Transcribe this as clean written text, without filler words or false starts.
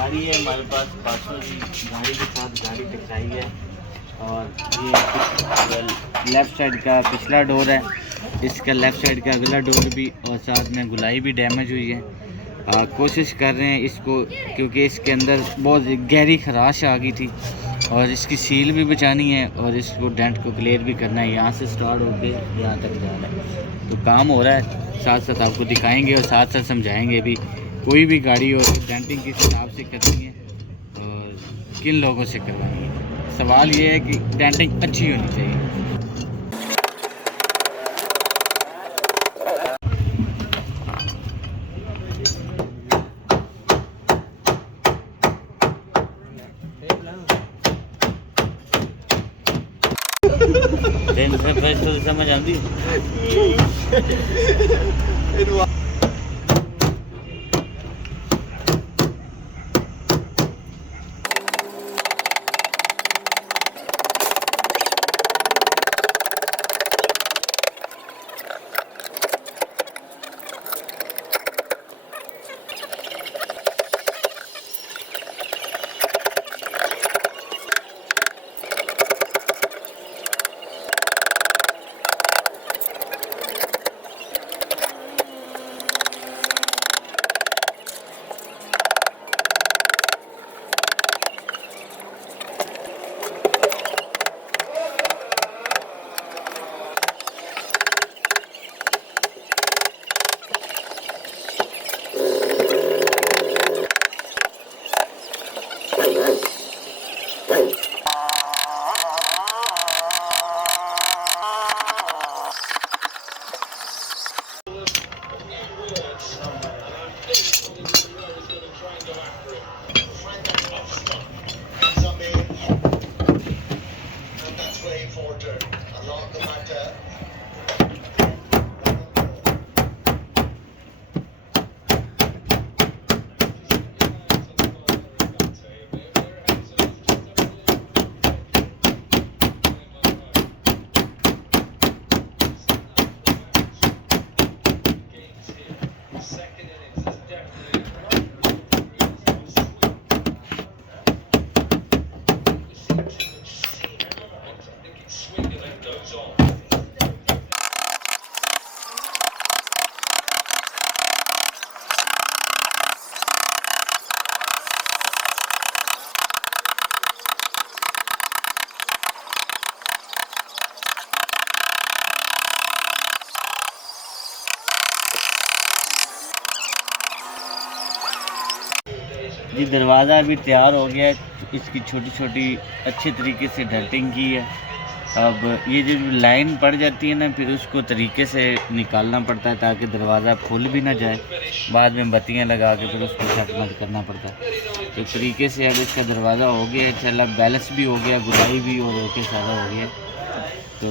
गाड़ी है हमारे पास पासो की गाड़ी के साथ गाड़ी दिखाई है। और ये लेफ़्ट साइड का पिछला डोर है, इसका लेफ़्ट साइड का अगला डोर भी, और साथ में गुलाई भी डैमेज हुई है। कोशिश कर रहे हैं इसको, क्योंकि इसके अंदर बहुत गहरी खराश आ गई थी और इसकी सील भी बचानी है और इसको डेंट को क्लियर भी करना है। यहाँ से स्टार्ट होके यहाँ तक जाना है, तो काम हो रहा है। साथ साथ आपको दिखाएंगे और साथ साथ समझाएंगे भी कोई भी गाड़ी और डेंटिंग किस हिसाब से करनी है और किन लोगों से करवानी है। सवाल ये है कि डेंटिंग अच्छी होनी चाहिए। तो समझ आती जी। दरवाज़ा अभी तैयार हो गया है, इसकी छोटी छोटी अच्छे तरीके से डेंटिंग की है। अब ये जो लाइन पड़ जाती है ना, फिर उसको तरीके से निकालना पड़ता है ताकि दरवाज़ा खुल भी ना जाए। बाद में बत्तियां लगा के फिर उसको सेट मत करना पड़ता है। तो तरीके से अब इसका दरवाज़ा हो गया, इंशाल्लाह बैलेंस भी हो गया, गुलाई भी और ओके सारा हो गया। तो